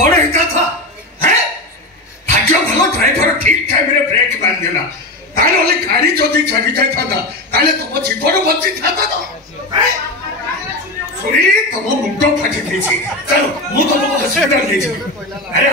कौन होता था है भाग्य भलो ड्राइवर ठीक टाइम रे ब्रेक मार देला ताले ओले गाड़ी जदी छाड़ी जाय था ताले तुम जीवन बची था तो है सुरी तुम मुंडो फाटी देछि चलो मु तुमको हॉस्पिटल ले छी अरे